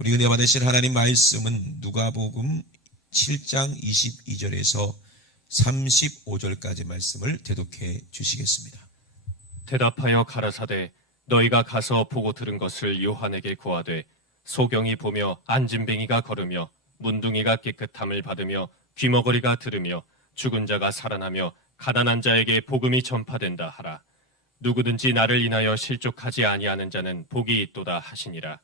우리 은혜 받으실 하나님 말씀은 누가복음 7장 22절에서 35절까지 말씀을 대독해 주시겠습니다. 대답하여 가라사대 너희가 가서 보고 들은 것을 요한에게 고하되 소경이 보며 안진뱅이가 걸으며 문둥이가 깨끗함을 받으며 귀머거리가 들으며 죽은 자가 살아나며 가난한 자에게 복음이 전파된다 하라. 누구든지 나를 인하여 실족하지 아니하는 자는 복이 있도다 하시니라.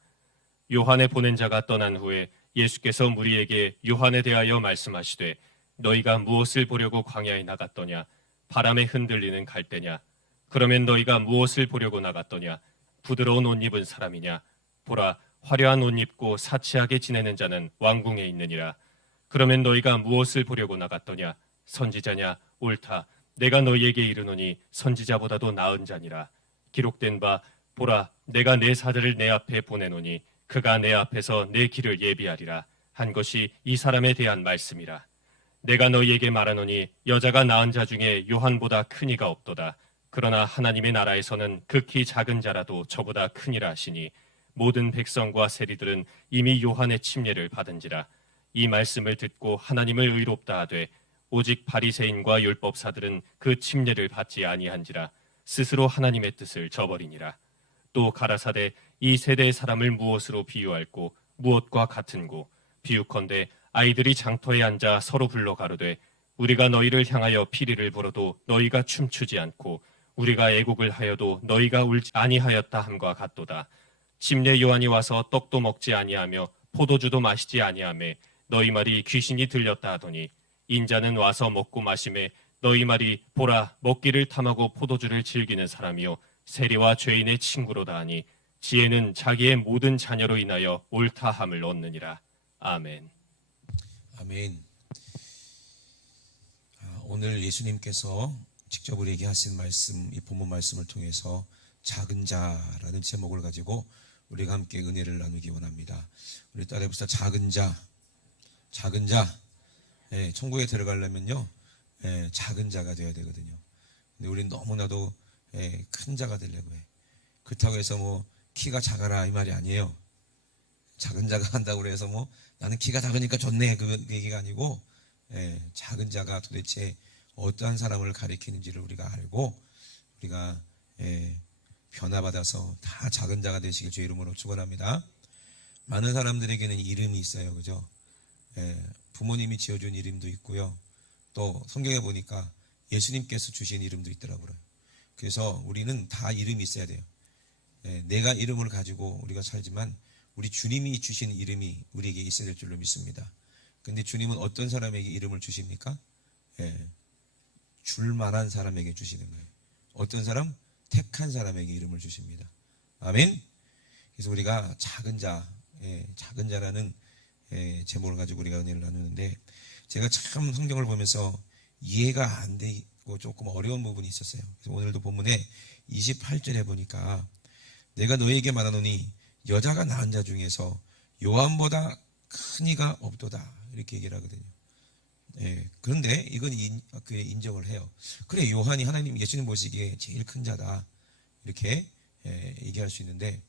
요한의 보낸 자가 떠난 후에 예수께서 무리에게 요한에 대하여 말씀하시되 너희가 무엇을 보려고 광야에 나갔더냐? 바람에 흔들리는 갈대냐? 그러면 너희가 무엇을 보려고 나갔더냐? 부드러운 옷 입은 사람이냐? 보라, 화려한 옷 입고 사치하게 지내는 자는 왕궁에 있느니라. 그러면 너희가 무엇을 보려고 나갔더냐? 선지자냐? 옳다. 내가 너희에게 이르노니 선지자보다도 나은 자니라. 기록된 바 보라, 내가 내 사들을 내 앞에 보내노니 그가 내 앞에서 내 길을 예비하리라 한 것이 이 사람에 대한 말씀이라. 내가 너희에게 말하노니 여자가 낳은 자 중에 요한보다 큰 이가 없도다. 그러나 하나님의 나라에서는 극히 작은 자라도 저보다 크니라 하시니 모든 백성과 세리들은 이미 요한의 침례를 받은지라. 이 말씀을 듣고 하나님을 의롭다 하되 오직 바리새인과 율법사들은 그 침례를 받지 아니한지라. 스스로 하나님의 뜻을 저버리니라. 또 가라사대 이 세대의 사람을 무엇으로 비유할꼬? 무엇과 같은고? 비유컨대 아이들이 장터에 앉아 서로 불러 가로되 우리가 너희를 향하여 피리를 불어도 너희가 춤추지 않고 우리가 애곡을 하여도 너희가 울지 아니하였다 함과 같도다. 침례 요한이 와서 떡도 먹지 아니하며 포도주도 마시지 아니하매 너희 말이 귀신이 들렸다 하더니 인자는 와서 먹고 마시매 너희 말이 보라 먹기를 탐하고 포도주를 즐기는 사람이요 세리와 죄인의 친구로다 하니 지혜는 자기의 모든 자녀로 인하여 옳다함을 얻느니라. 아멘. 아멘. 오늘 예수님께서 직접 우리에게 하신 말씀, 이 본문 말씀을 통해서 작은 자라는 제목을 가지고 우리가 함께 은혜를 나누기 원합니다. 우리 따라해봅시다. 작은 자, 작은 자. 천국에 들어가려면요, 작은 자가 되어야 되거든요. 근데 우리는 너무나도 큰 자가 되려고 해. 그렇다고 해서 뭐 키가 작아라 이 말이 아니에요. 작은 자가 한다고 해서 뭐 나는 키가 작으니까 좋네 그 얘기가 아니고, 작은 자가 도대체 어떠한 사람을 가리키는지를 우리가 알고 우리가 변화받아서 다 작은 자가 되시길 주의 이름으로 축원합니다. 많은 사람들에게는 이름이 있어요, 그죠? 부모님이 지어준 이름도 있고요. 또 성경에 보니까 예수님께서 주신 이름도 있더라고요. 그래서 우리는 다 이름이 있어야 돼요. 내가 이름을 가지고 우리가 살지만 우리 주님이 주신 이름이 우리에게 있어야 될 줄로 믿습니다. 근데 주님은 어떤 사람에게 이름을 주십니까? 줄만한 사람에게 주시는 거예요. 어떤 사람? 택한 사람에게 이름을 주십니다. 아멘. 그래서 우리가 작은 자, 작은 자라는 제목을 가지고 우리가 은혜를 나누는데, 제가 참 성경을 보면서 이해가 안 되고 조금 어려운 부분이 있었어요. 그래서 오늘도 본문에 28절에 보니까 내가 너희에게 말하노니 여자가 낳은 자 중에서 요한보다 큰 이가 없도다 이렇게 얘기를 하거든요. 그런데 이건 인정을 해요. 그래, 요한이 하나님 예수님 보시기에 제일 큰 자다 이렇게 얘기할 수 있는데,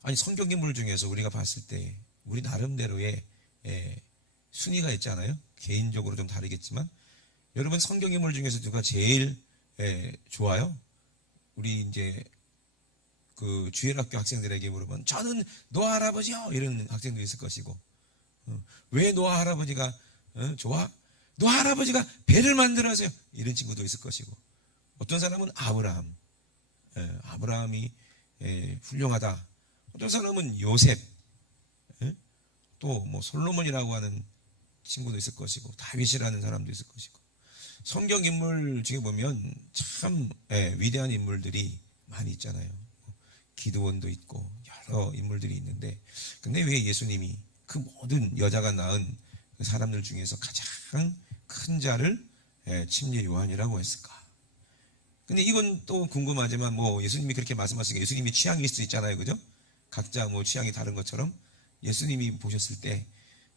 아니 성경 인물 중에서 우리가 봤을 때 우리 나름대로의 순위가 있잖아요. 개인적으로 좀 다르겠지만 여러분 성경 인물 중에서 누가 제일 좋아요? 우리 이제 그 주일학교 학생들에게 물으면 저는 노아 할아버지요 이런 학생도 있을 것이고, 왜 노아 할아버지가 좋아? 노아 할아버지가 배를 만들어서요 이런 친구도 있을 것이고, 어떤 사람은 아브라함, 아브라함이 훌륭하다. 어떤 사람은 요셉, 또 뭐 솔로몬이라고 하는 친구도 있을 것이고, 다윗이라는 사람도 있을 것이고, 성경 인물 중에 보면 참 위대한 인물들이 많이 있잖아요. 기드온도 있고 여러 인물들이 있는데, 근데 왜 예수님이 그 모든 여자가 낳은 사람들 중에서 가장 큰 자를 침례 요한이라고 했을까? 근데 이건 또 궁금하지만 뭐 예수님이 그렇게 말씀하시니까 예수님이 취향일 수 있잖아요, 그죠? 각자 뭐 취향이 다른 것처럼 예수님이 보셨을 때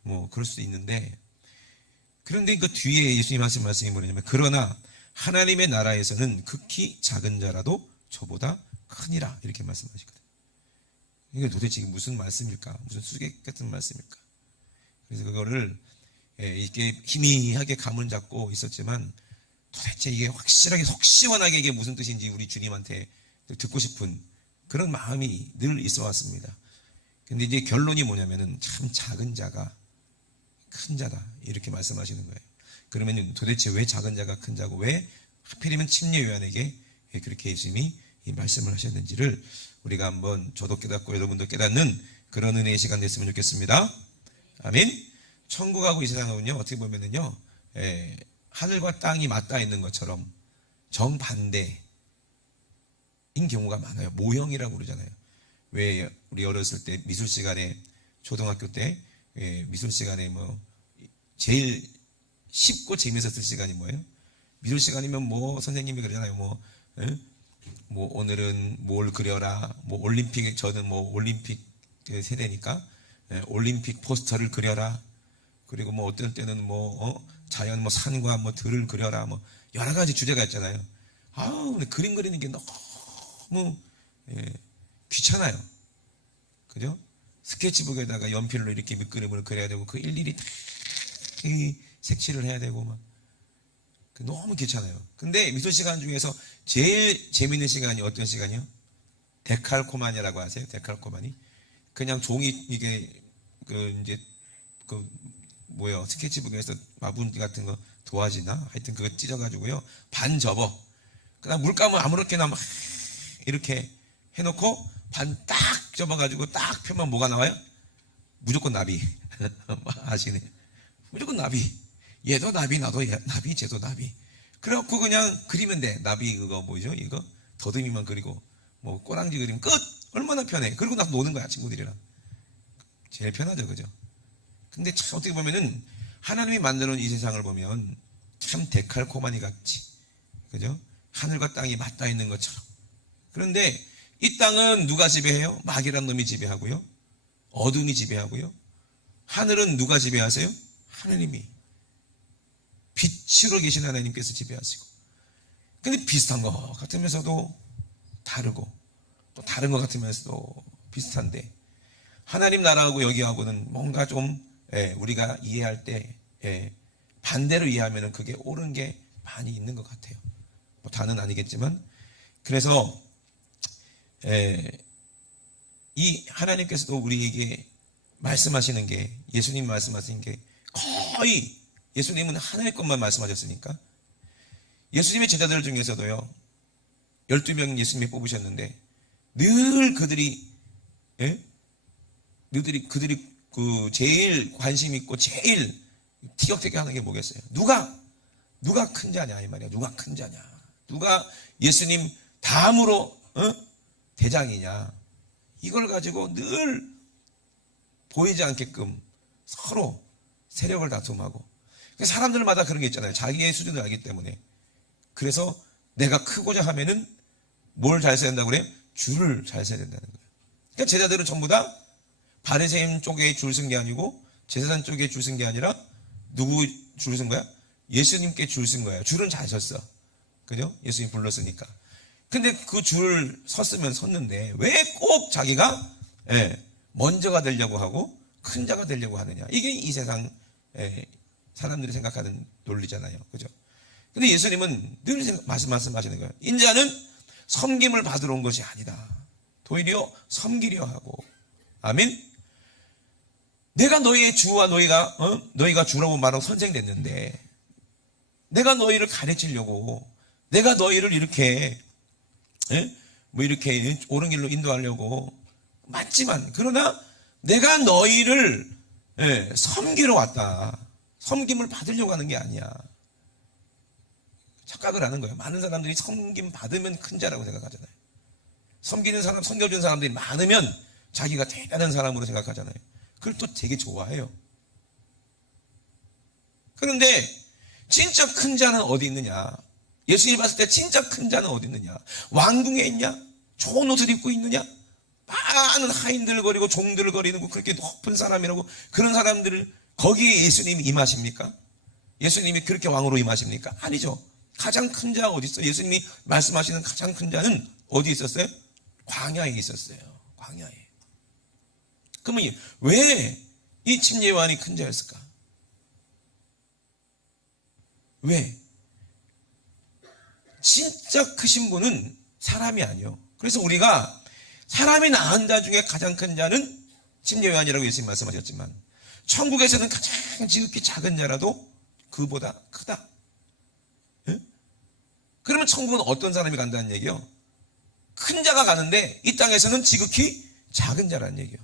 뭐 그럴 수도 있는데, 그런데 그 뒤에 예수님 하신 말씀이 뭐냐면 그러나 하나님의 나라에서는 극히 작은 자라도 저보다 크니라 이렇게 말씀하시거든요. 이게 도대체 이게 무슨 말씀일까? 무슨 수객 같은 말씀일까? 그래서 그거를 이렇게 희미하게 감은 잡고 있었지만 도대체 이게 확실하게 속 시원하게 이게 무슨 뜻인지 우리 주님한테 듣고 싶은 그런 마음이 늘 있어 왔습니다. 근데 이제 결론이 뭐냐면은 참 작은 자가 큰 자다 이렇게 말씀하시는 거예요. 그러면 도대체 왜 작은 자가 큰 자고 왜 하필이면 침례 요한에게 그렇게 예수님이 이 말씀을 하셨는지를 우리가 한번 저도 깨닫고 여러분도 깨닫는 그런 은혜의 시간 됐으면 좋겠습니다. 아멘. 천국하고 이 세상은요 어떻게 보면은요 하늘과 땅이 맞닿아 있는 것처럼 정반대인 경우가 많아요. 모형이라고 그러잖아요. 왜 우리 어렸을 때 미술 시간에 초등학교 때 미술 시간에 뭐 제일 쉽고 재미있었을 시간이 뭐예요? 미술 시간이면 뭐 선생님이 그러잖아요. 뭐 오늘은 뭘 그려라. 뭐 올림픽 저는 뭐 올림픽 세대니까 올림픽 포스터를 그려라. 그리고 뭐 어떤 때는 뭐 자연 뭐 산과 뭐 들을 그려라. 뭐 여러 가지 주제가 있잖아요. 근데 그림 그리는 게 너무 귀찮아요. 그죠? 스케치북에다가 연필로 이렇게 밑그림을 그려야 되고 그 일일이 다 색칠을 해야 되고 막 너무 귀찮아요. 근데 미술 시간 중에서 제일 재밌는 시간이 어떤 시간이요? 데칼코마니라고 아세요? 데칼코마니? 그냥 종이 이게 스케치북에서 마분지 같은 거 도화지나 하여튼 그거 찢어가지고요 반 접어. 그다음 물감을 아무렇게나 막 이렇게 해놓고 반 딱 접어가지고 딱 펴면 뭐가 나와요? 무조건 나비. 아시네. 무조건 나비. 얘도 나비, 나도 나비, 쟤도 나비. 그래갖고 그냥 그리면 돼. 나비 그거 뭐죠? 이거 더듬이만 그리고 뭐 꼬랑지 그리면 끝. 얼마나 편해. 그리고 나서 노는 거야 친구들이랑. 제일 편하죠, 그죠? 근데 참 어떻게 보면은 하나님이 만들어 놓은 이 세상을 보면 참 데칼코마니 같이, 그죠? 하늘과 땅이 맞닿아 있는 것처럼. 그런데 이 땅은 누가 지배해요? 마귀란 놈이 지배하고요. 어둠이 지배하고요. 하늘은 누가 지배하세요? 하나님이. 빛으로 계신 하나님께서 지배하시고. 근데 비슷한 것 같으면서도 다르고 또 다른 것 같으면서도 비슷한데 하나님 나라하고 여기하고는 뭔가 좀 우리가 이해할 때 반대로 이해하면 그게 옳은 게 많이 있는 것 같아요. 뭐 다는 아니겠지만 그래서 이 하나님께서도 우리에게 말씀하시는 게 예수님 말씀하시는 게 거의 예수님은 하나님 것만 말씀하셨으니까 예수님의 제자들 중에서도요 12명 예수님이 뽑으셨는데 늘 그들이 그 제일 관심 있고 제일 티격태격 하는 게 뭐겠어요? 누가 큰 자냐 이 말이야. 누가 큰 자냐? 누가 예수님 다음으로 대장이냐? 이걸 가지고 늘 보이지 않게끔 서로 세력을 다툼하고 사람들마다 그런 게 있잖아요. 자기의 수준을 알기 때문에. 그래서 내가 크고자 하면은 뭘 잘 써야 된다고 그래요? 줄을 잘 서야 된다는 거예요. 그러니까 제자들은 전부 다 바리새인 쪽에 줄 쓴 게 아니고 제사장 쪽에 줄 쓴 게 아니라 누구 줄 쓴 거야? 예수님께 줄 쓴 거예요. 줄은 잘 섰어. 그죠? 예수님 불렀으니까. 근데 그 줄을 섰으면 섰는데 왜 꼭 자기가 먼저가 되려고 하고 큰 자가 되려고 하느냐. 이게 이 세상 사람들이 생각하는 논리잖아요. 그죠? 근데 예수님은 늘 말씀하시는 거예요. 인자는 섬김을 받으러 온 것이 아니다. 도리어 섬기려 하고. 아멘? 내가 너희의 주와 너희가 주라고 말하고 선생 됐는데 내가 너희를 가르치려고 내가 너희를 이렇게 이렇게 옳은 길로 인도하려고 맞지만 그러나 내가 너희를 섬기러 왔다. 섬김을 받으려고 하는 게 아니야. 착각을 하는 거예요. 많은 사람들이 섬김 받으면 큰 자라고 생각하잖아요. 섬기는 사람, 섬겨주는 사람들이 많으면 자기가 대단한 사람으로 생각하잖아요. 그걸 또 되게 좋아해요. 그런데 진짜 큰 자는 어디 있느냐? 예수님 봤을 때 진짜 큰 자는 어디 있느냐? 왕궁에 있냐? 좋은 옷을 입고 있느냐? 많은 하인들 거리고 종들 거리고 그렇게 높은 사람이라고 그런 사람들을 거기에 예수님이 임하십니까? 예수님이 그렇게 왕으로 임하십니까? 아니죠. 가장 큰 자가 어디 있어요? 예수님이 말씀하시는 가장 큰 자는 어디 있었어요? 광야에 있었어요. 광야에. 그러면 왜 이 침례 요한이 큰 자였을까? 왜? 진짜 크신 분은 사람이 아니요. 그래서 우리가 사람이 낳은 자 중에 가장 큰 자는 침례 요한이라고 예수님 말씀하셨지만 천국에서는 가장 지극히 작은 자라도 그보다 크다. 예? 그러면 천국은 어떤 사람이 간다는 얘기요? 큰 자가 가는데 이 땅에서는 지극히 작은 자라는 얘기요.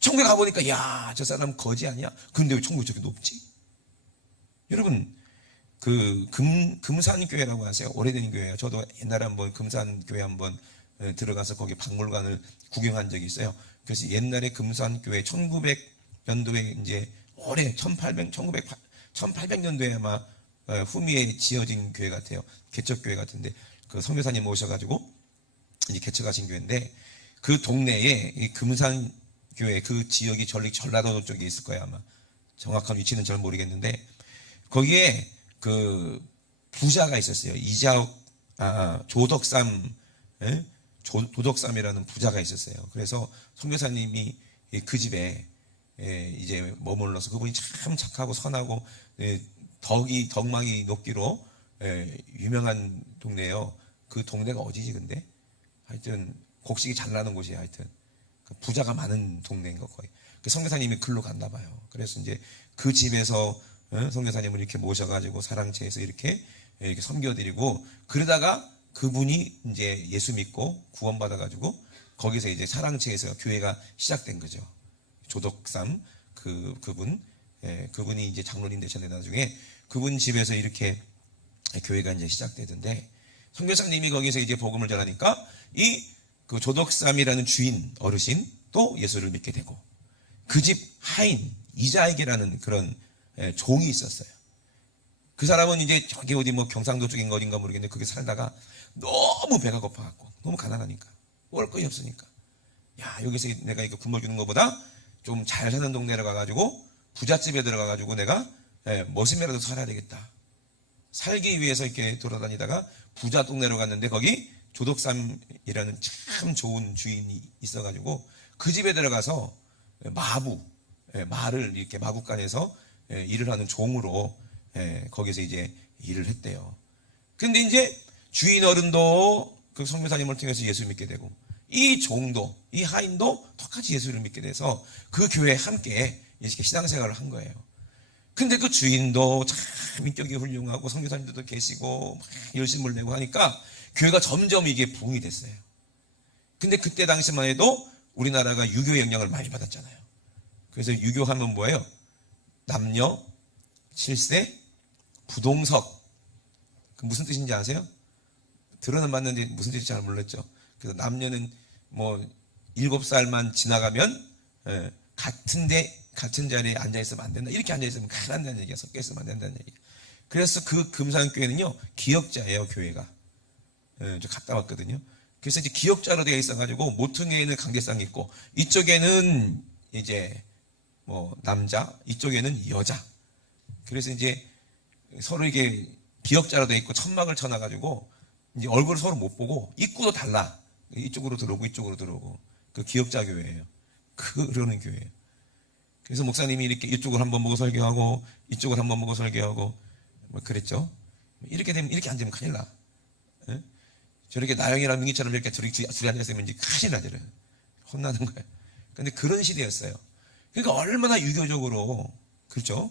천국에 가보니까 야, 저 사람 거지 아니야? 근데 왜 천국이 저렇게 높지? 여러분, 그 금산교회라고 하세요. 오래된 교회예요. 저도 옛날에 한번 금산교회 한번 들어가서 거기 박물관을 구경한 적이 있어요. 그래서 옛날에 금산교회 1900년도에 이제 올해 1800년도에 아마 후미에 지어진 교회 같아요. 개척교회 같은데 그 선교사님 모셔가지고 이제 개척하신 교회인데 그 동네에 이 금산교회 그 지역이 전라도 쪽에 있을 거예요 아마. 정확한 위치는 잘 모르겠는데 거기에 그 부자가 있었어요. 조덕삼, 조덕삼이라는 부자가 있었어요. 그래서 선교사님이 그 집에 이제 머물러서 그분이 참 착하고 선하고 덕망이 높기로 유명한 동네예요. 그 동네가 어디지 근데? 하여튼 곡식이 잘 나는 곳이에요. 하여튼 부자가 많은 동네인 거 거의. 그 선교사님이 글로 갔나 봐요. 그래서 이제 그 집에서 선교사님을 이렇게 모셔가지고 사랑채에서 이렇게 섬겨드리고 그러다가 그분이 이제 예수 믿고 구원받아가지고 거기서 이제 사랑채에서 교회가 시작된 거죠. 조덕삼 그분이 이제 장로님 되셨는데 나중에 그분 집에서 이렇게 교회가 이제 시작되던데 선교사님이 거기서 이제 복음을 전하니까 그 조덕삼이라는 주인 어르신 또 예수를 믿게 되고 그 집 하인 이자에게라는 그런 종이 있었어요. 그 사람은 이제 저기 어디 뭐 경상도 쪽인가 어딘가 모르겠는데 거기 살다가 너무 배가 고파갖고 너무 가난하니까 먹을 것이 없으니까 야 여기서 내가 이거 굶어주는 것보다 좀 잘 사는 동네로 가가지고 부잣집에 들어가가지고 내가 머슴이라도 살아야 되겠다. 살기 위해서 이렇게 돌아다니다가 부자 동네로 갔는데 거기 조덕삼이라는 참 좋은 주인이 있어가지고 그 집에 들어가서 말을 이렇게 마구간에서 일을 하는 종으로 거기서 이제 일을 했대요. 근데 이제 주인 어른도 그 선교사님을 통해서 예수 믿게 되고 이 종도 이 하인도 똑같이 예수를 믿게 돼서 그 교회에 함께 이렇게 신앙생활을 한 거예요. 근데 그 주인도 참 인격이 훌륭하고 선교사님들도 계시고 막 열심을 내고 하니까 교회가 점점 이게 부흥이 됐어요. 근데 그때 당시만 해도 우리나라가 유교의 영향을 많이 받았잖아요. 그래서 유교하면 뭐예요? 남녀, 칠세, 부동석. 그 무슨 뜻인지 아세요? 들어는 봤는데 무슨 뜻인지 잘 몰랐죠. 그래서 남녀는 뭐 7살만 지나가면 같은 자리에 앉아있으면 안 된다. 이렇게 앉아있으면 큰일 난다는 얘기야. 섞여 있으면 안 된다는 얘기. 그래서 그 금산교회는요 기역자예요. 교회가. 저 갔다 왔거든요. 그래서 이제 기역자로 되어 있어가지고 모퉁이에는 강대상이 있고 이쪽에는 이제 뭐 남자, 이쪽에는 여자. 그래서 이제 서로 이게 기역자로 되어 있고 천막을 쳐놔가지고 이제 얼굴을 서로 못 보고 입구도 달라. 이쪽으로 들어오고 이쪽으로 들어오고 그 기역자 교회예요. 그러는 교회예요. 그래서 목사님이 이렇게 이쪽을 한번 보고 설교하고 이쪽을 한번 보고 설교하고 뭐 그랬죠. 이렇게 되면 이렇게 앉으면 큰일 나. 예? 저렇게 나영이랑 민기처럼 이렇게 둘이 앉아있으면 이제 큰일 나더래. 혼나는 거예요. 근데 그런 시대였어요. 그러니까 얼마나 유교적으로 그렇죠.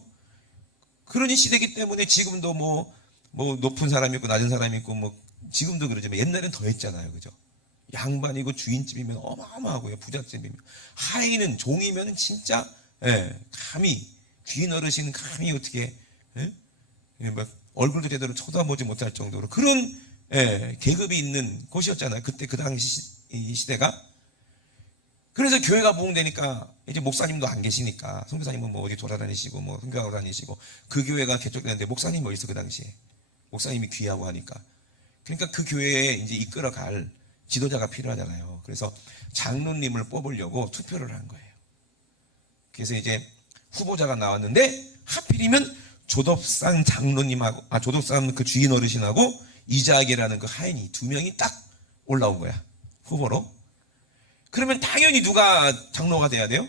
그런 시대이기 때문에 지금도 뭐 높은 사람이 있고 낮은 사람이 있고 뭐 지금도 그러지만 옛날엔 더 했잖아요. 그죠? 양반이고 주인집이면 어마어마하고요. 부잣집이면 하인은 종이면 진짜 감히 귀인 어르신 감히 어떻게 막 얼굴도 제대로 쳐다보지 못할 정도로 그런 계급이 있는 곳이었잖아요. 그때 그 당시 이 시대가. 그래서 교회가 부흥되니까 이제 목사님도 안 계시니까 선교사님은 뭐 어디 돌아다니시고 뭐 선교하고 다니시고 그 교회가 개척되는데 목사님이 어디 있어 그 당시에. 목사님이 귀하고 하니까. 그러니까 그 교회에 이제 이끌어갈 지도자가 필요하잖아요. 그래서 장로님을 뽑으려고 투표를 한 거예요. 그래서 이제 후보자가 나왔는데 하필이면 조덕삼 장로님하고 조덕삼 그 주인 어르신하고 이자학이라는 그 하인이 두 명이 딱 올라온 거야. 후보로. 그러면 당연히 누가 장로가 돼야 돼요?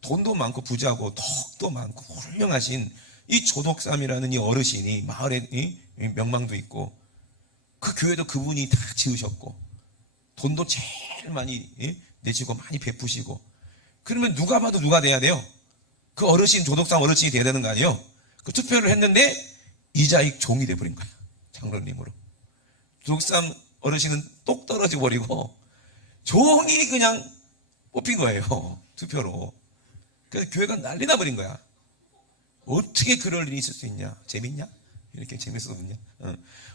돈도 많고 부자고 덕도 많고 훌륭하신 이 조독삼이라는 이 어르신이 마을에 이 명망도 있고 그 교회도 그분이 다 지으셨고 돈도 제일 많이 내시고 많이 베푸시고 그러면 누가 봐도 누가 돼야 돼요? 그 어르신 조독삼 어르신이 돼야 되는 거 아니에요? 그 투표를 했는데 이자익 종이 돼버린 거야. 장로님으로. 조독삼 어르신은 똑 떨어져 버리고 종이 그냥 뽑힌 거예요. 투표로. 그래서 교회가 난리 나버린 거야. 어떻게 그럴 일이 있을 수 있냐? 재밌냐? 이렇게 재밌어서 웃냐?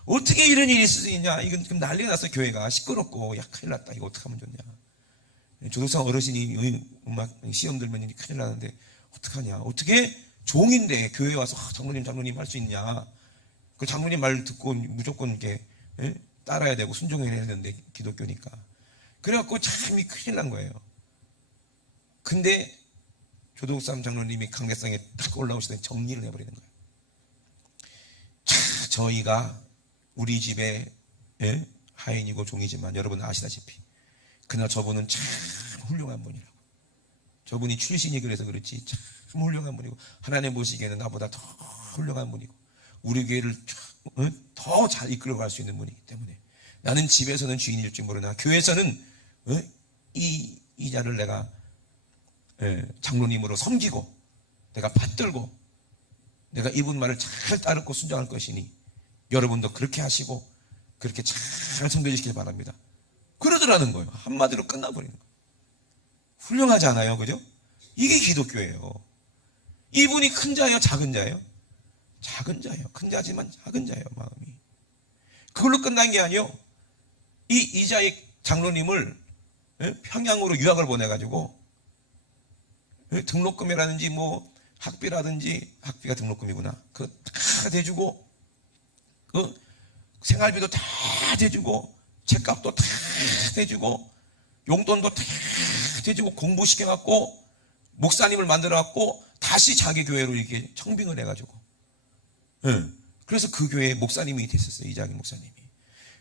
어떻게 이런 일이 있을 수 있냐? 이건 지금 난리가 났어. 교회가 시끄럽고 야 큰일 났다. 이거 어떡하면 좋냐? 조독삼 어르신이 막 시험 들면 큰일 나는데 어떡하냐? 어떻게 종인데 교회에 와서 장로님 할 수 있냐? 그 장로님 말 듣고 무조건 이렇게 따라야 되고 순종해야 되는데 기독교니까. 그래갖고 참이 큰일 난 거예요. 근데 조독삼 장로님이 강대상에 딱 올라오시더니 정리를 해버리는 거예요. 저희가 우리 집에 하인이고 종이지만 여러분 아시다시피 그러나 저분은 참 훌륭한 분이라고. 저분이 출신이 그래서 그렇지 참 훌륭한 분이고 하나님 보시기에는 나보다 더 훌륭한 분이고 우리 교회를 더 잘 이끌어갈 수 있는 분이기 때문에 나는 집에서는 주인일지 모르나 교회에서는 이 자를 내가 장로님으로 섬기고 내가 받들고 내가 이분 말을 잘 따르고 순종할 것이니 여러분도 그렇게 하시고 그렇게 잘 섬겨주시길 바랍니다. 그러더라는 거예요. 한마디로 끝나버리는 거예요. 훌륭하지 않아요? 그죠? 이게 기독교예요. 이분이 큰 자예요? 작은 자예요? 작은 자예요. 큰 자지만 작은 자예요. 마음이. 그걸로 끝난 게 아니에요. 이자익 장로님을 평양으로 유학을 보내가지고 등록금이라든지 뭐 학비라든지 학비가 등록금이구나. 그거 다 대주고 그 생활비도 다 대주고 책값도 다 대주고 용돈도 다 대주고 공부시켜갖고 목사님을 만들어갖고 다시 자기 교회로 이렇게 청빙을 해가지고 그래서 그 교회의 목사님이 됐었어요. 이자익 목사님이.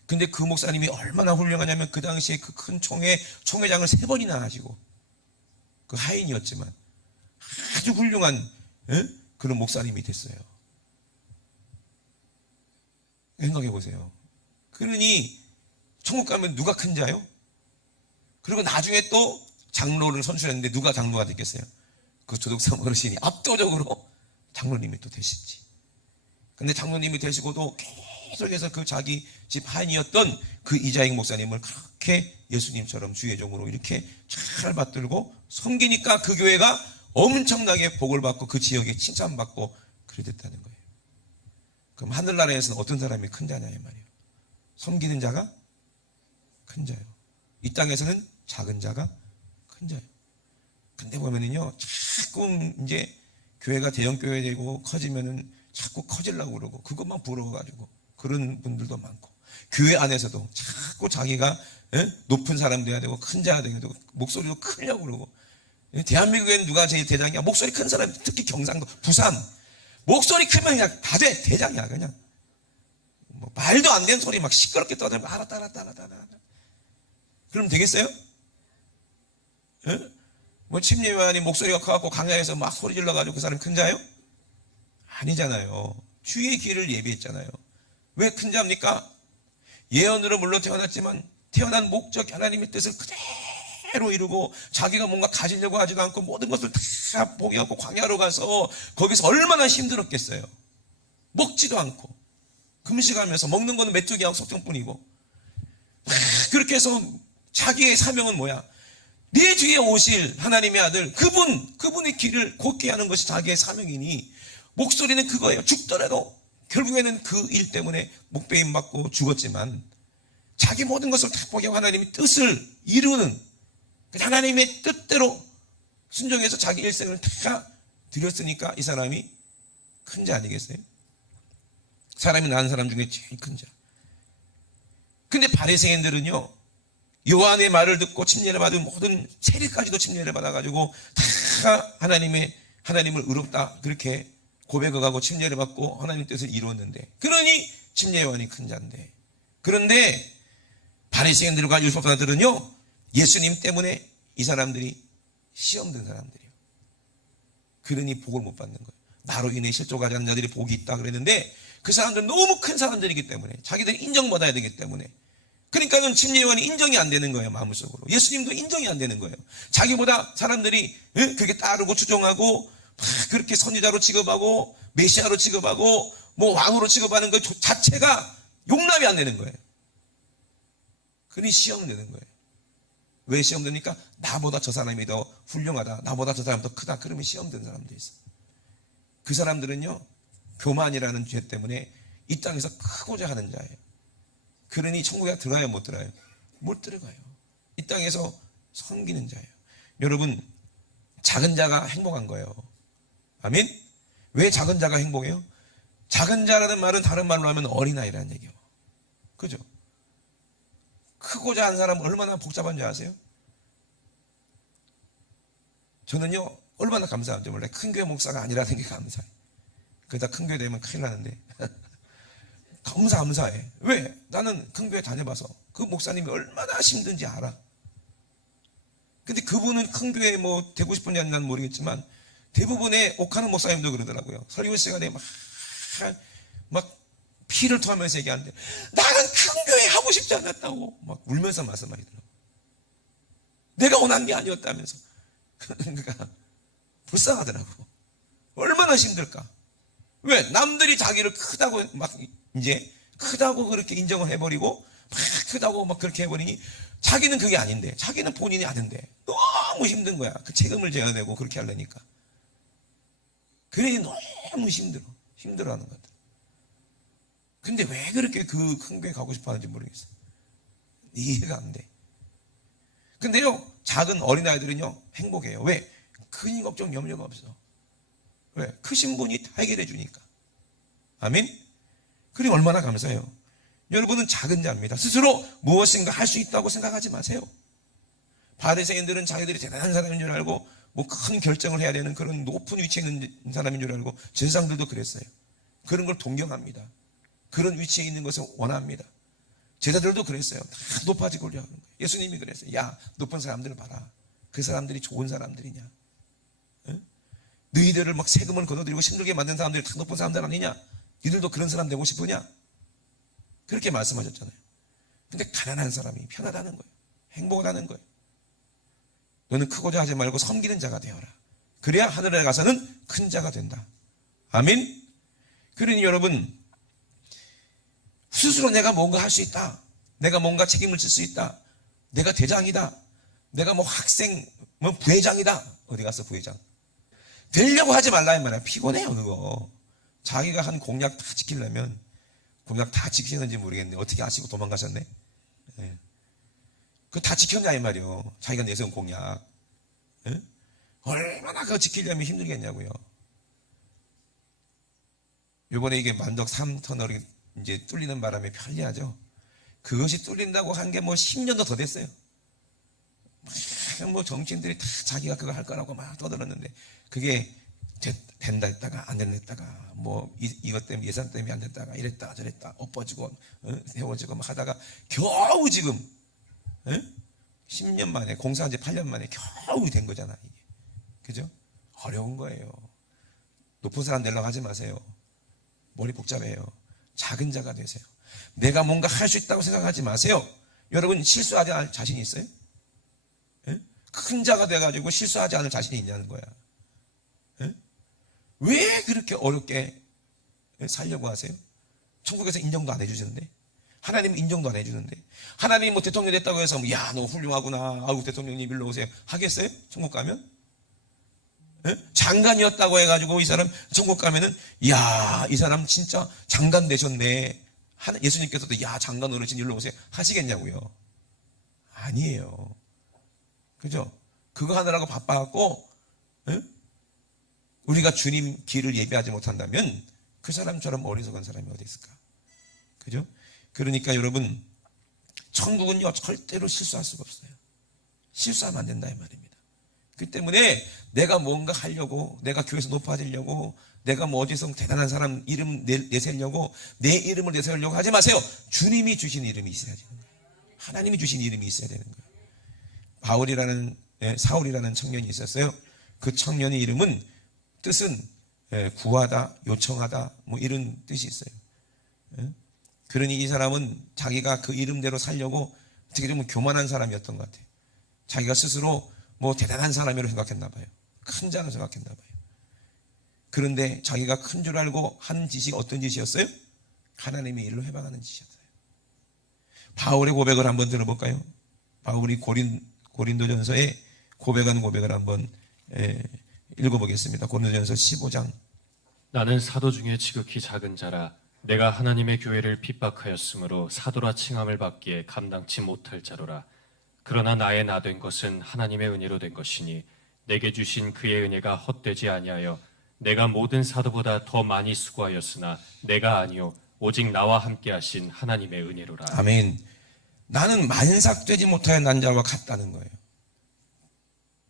근데 그 목사님이 얼마나 훌륭하냐면 그 당시에 그 큰 총회장을 3번이나 하시고 그 하인이었지만 아주 훌륭한 그런 목사님이 됐어요. 생각해 보세요. 그러니 천국 가면 누가 큰 자요? 그리고 나중에 또 장로를 선출했는데 누가 장로가 됐겠어요? 그 조독삼 어르신이 압도적으로 장로님이 또 되시지. 근데 장로님이 되시고도 계속해서 그 자기 집 하인이었던 그 이자익 목사님을 그렇게 예수님처럼 주의 종으로 이렇게 잘 받들고 섬기니까 그 교회가 엄청나게 복을 받고 그 지역에 칭찬받고 그래 됐다는 거예요. 그럼 하늘나라에서는 어떤 사람이 큰 자냐 이 말이에요. 섬기는 자가 큰 자예요. 이 땅에서는 작은 자가 큰 자예요. 근데 보면은요, 자꾸 이제 교회가 대형 교회 되고 커지면은 자꾸 커지려고 그러고 그것만 부러워가지고 그런 분들도 많고 교회 안에서도 자꾸 자기가 높은 사람 돼야 되고 큰 자가 돼야 되고 목소리도 크려고 그러고 대한민국에는 누가 제일 대장이야? 목소리 큰 사람, 특히 경상도, 부산 목소리 크면 그냥 다 돼. 대장이야 그냥. 뭐 말도 안 되는 소리 막 시끄럽게 떠들면 알았다. 그럼 되겠어요? 뭐 침례요한이 목소리가 커갖고 강야에서 막 소리 질러가지고 그 사람이 큰 자예요? 아니잖아요. 주의 길을 예비했잖아요. 왜 큰 자입니까? 예언으로 물론 태어났지만 태어난 목적 하나님의 뜻을 그대로 이루고 자기가 뭔가 가지려고 하지도 않고 모든 것을 다 포기하고 광야로 가서 거기서 얼마나 힘들었겠어요. 먹지도 않고 금식하면서 먹는 거는 메뚜기하고 석정뿐이고 그렇게 해서 자기의 사명은 뭐야? 네 뒤에 오실 하나님의 아들 그분의 길을 곧게 하는 것이 자기의 사명이니 목소리는 그거예요. 죽더라도 결국에는 그 일 때문에 목배임 받고 죽었지만 자기 모든 것을 다 포기하고 하나님의 뜻을 이루는 하나님의 뜻대로 순종해서 자기 일생을 다 드렸으니까 이 사람이 큰 자 아니겠어요? 사람이 낳은 사람 중에 제일 큰 자. 근데 바리새인들은요, 요한의 말을 듣고 침례를 받은 모든 세리까지도 침례를 받아가지고 다 하나님을 의롭다 그렇게 고백을 하고 침례를 받고 하나님 뜻을 이루었는데, 그러니 침례 요한이 큰 자인데, 그런데 바리새인들과 율법사들은요 예수님 때문에 이 사람들이 시험 든 사람들이에요. 그러니 복을 못 받는 거예요. 나로 인해 실족하지 않는 자들이 복이 있다 그랬는데 그 사람들은 너무 큰 사람들이기 때문에 자기들이 인정받아야 되기 때문에 그러니까는 침례요한이 인정이 안 되는 거예요. 마음속으로. 예수님도 인정이 안 되는 거예요. 자기보다 사람들이 그게 따르고 추종하고 그렇게 선지자로 취급하고 메시아로 취급하고 뭐 왕으로 취급하는 것 자체가 용납이 안 되는 거예요. 그러니 시험 되는 거예요. 왜 시험 됩니까? 나보다 저 사람이 더 훌륭하다. 나보다 저 사람이 더 크다. 그러면 시험 된 사람도 있어요. 그 사람들은요, 교만이라는 죄 때문에 이 땅에서 크고자 하는 자예요. 그러니 천국에 들어가요, 못 들어가요? 못 들어가요. 이 땅에서 섬기는 자예요. 여러분, 작은 자가 행복한 거예요. 아멘? 왜 작은 자가 행복해요? 작은 자라는 말은 다른 말로 하면 어린아이라는 얘기예요. 그죠? 크고자 하는 사람은 얼마나 복잡한지 아세요? 저는요, 얼마나 감사한지 몰라요. 큰 교회 목사가 아니라는 게 감사해요. 그러다 큰 교회 되면 큰일 나는데. 감사해. 왜? 나는 큰 교회 다녀봐서 그 목사님이 얼마나 힘든지 알아. 근데 그분은 큰 교회 뭐 되고 싶은지 아닌지는 모르겠지만 대부분의 옥하는 목사님도 그러더라고요. 설교 시간에 막 피를 토하면서 얘기하는데 나는 큰 교회 하고 싶지 않았다고 막 울면서 말씀하시더라고요. 내가 원한 게 아니었다면서. 그러니까 불쌍하더라고. 얼마나 힘들까. 왜? 남들이 자기를 크다고 막 이제 크다고 그렇게 인정을 해버리고 막 크다고 막 그렇게 해버리니 자기는 그게 아닌데 자기는 본인이 아는데 너무 힘든 거야. 그 책임을 져야 되고 그렇게 하려니까. 그러니 너무 힘들어하는 것 같아. 근데 왜 그렇게 그 큰 교회 가고 싶어 하는지 모르겠어. 이해가 안 돼. 근데요, 작은 어린아이들은요, 행복해요. 왜? 근위 걱정 염려가 없어. 왜? 크신 분이 다 해결해 주니까. 아멘? 그럼 얼마나 감사해요. 여러분은 작은 자입니다. 스스로 무엇인가 할 수 있다고 생각하지 마세요. 바리새인들은 자기들이 대단한 사람인 줄 알고 뭐 큰 결정을 해야 되는 그런 높은 위치에 있는 사람인 줄 알고 제사장들도 그랬어요. 그런 걸 동경합니다. 그런 위치에 있는 것을 원합니다. 제자들도 그랬어요. 다 높아지고자 하는 거예요. 예수님이 그랬어요. 야, 높은 사람들을 봐라. 그 사람들이 좋은 사람들이냐? 응? 너희들을 막 세금을 걷어들이고 힘들게 만든 사람들이 다 높은 사람들 아니냐? 너희들도 그런 사람 되고 싶으냐? 그렇게 말씀하셨잖아요. 근데 가난한 사람이 편하다는 거예요. 행복하다는 거예요. 너는 크고자 하지 말고 섬기는 자가 되어라. 그래야 하늘에 가서는 큰 자가 된다. 아멘? 그러니 여러분, 스스로 내가 뭔가 할 수 있다. 내가 뭔가 책임을 질 수 있다. 내가 대장이다. 내가 뭐 학생, 뭐 부회장이다. 어디 갔어, 부회장? 되려고 하지 말라, 이 말이야. 피곤해요, 그거. 자기가 한 공약 다 지키려면, 공약 다 지키셨는지 모르겠네. 어떻게 아시고 도망가셨네? 네. 그거 다 지켰냐, 이 말이요. 자기가 내세운 공약. 네? 얼마나 그거 지키려면 힘들겠냐고요. 요번에 이게 만덕 3터널이 이제 뚫리는 바람에 편리하죠. 그것이 뚫린다고 한 게 뭐 10년도 더 됐어요. 뭐 정치인들이 다 자기가 그거 할 거라고 막 떠들었는데 그게 된다 했다가 안 된다 했다가 뭐 이것 때문에 예산 때문에 안 됐다가 이랬다 저랬다 엎어지고 세워지고 막 하다가 겨우 지금 10년 만에 공사한 지 8년 만에 겨우 된 거잖아 이게. 그죠? 어려운 거예요. 높은 사람 되려고 하지 마세요. 머리 복잡해요. 작은 자가 되세요. 내가 뭔가 할 수 있다고 생각하지 마세요. 여러분 실수하지 않을 자신이 있어요? 에? 큰 자가 돼가지고 실수하지 않을 자신이 있냐는 거야. 에? 왜 그렇게 어렵게 살려고 하세요? 천국에서 인정도 안 해주시는데 하나님은 인정도 안 해주는데 하나님 뭐 대통령 됐다고 해서 야 너 훌륭하구나 아우 대통령님 일로 오세요 하겠어요? 천국 가면? 에? 장관이었다고 해가지고 이 사람 천국 가면은 야 이 사람 진짜 장관 되셨네. 예수님께서도 야 장관 어르신 일로 오세요 하시겠냐고요? 아니에요. 그죠? 그거 하느라고 바빠갖고 에? 우리가 주님 길을 예비하지 못한다면 그 사람처럼 어리석은 사람이 어디 있을까? 그죠? 그러니까 여러분 천국은요 절대로 실수할 수가 없어요. 실수하면 안 된다 이 말입니다. 그 때문에 내가 뭔가 하려고 내가 교회에서 높아지려고 내가 뭐 어디서 대단한 사람 이름 내세우려고 내 이름을 내세우려고 하지 마세요. 주님이 주신 이름이 있어야 되는 거예요. 하나님이 주신 이름이 있어야 되는 거예요. 사울이라는 청년이 있었어요. 그 청년의 이름은 뜻은 구하다, 요청하다 뭐 이런 뜻이 있어요. 그러니 이 사람은 자기가 그 이름대로 살려고 어떻게 보면 교만한 사람이었던 것 같아요. 자기가 스스로 뭐 대단한 사람이라고 생각했나 봐요. 큰 자로 생각했나 봐요. 그런데 자기가 큰 줄 알고 한 짓이 어떤 짓이었어요? 하나님의 일을 회방하는 짓이었어요. 바울의 고백을 한번 들어볼까요? 바울이 고린도전서에 고백한 고백을 한번 읽어보겠습니다. 고린도전서 15장. 나는 사도 중에 지극히 작은 자라 내가 하나님의 교회를 핍박하였으므로 사도라 칭함을 받기에 감당치 못할 자로라. 그러나 나의 나 된 것은 하나님의 은혜로 된 것이니 내게 주신 그의 은혜가 헛되지 아니하여 내가 모든 사도보다 더 많이 수고하였으나 내가 아니요 오직 나와 함께 하신 하나님의 은혜로라. 아멘. 나는 만삭되지 못하여 난 자와 같다는 거예요.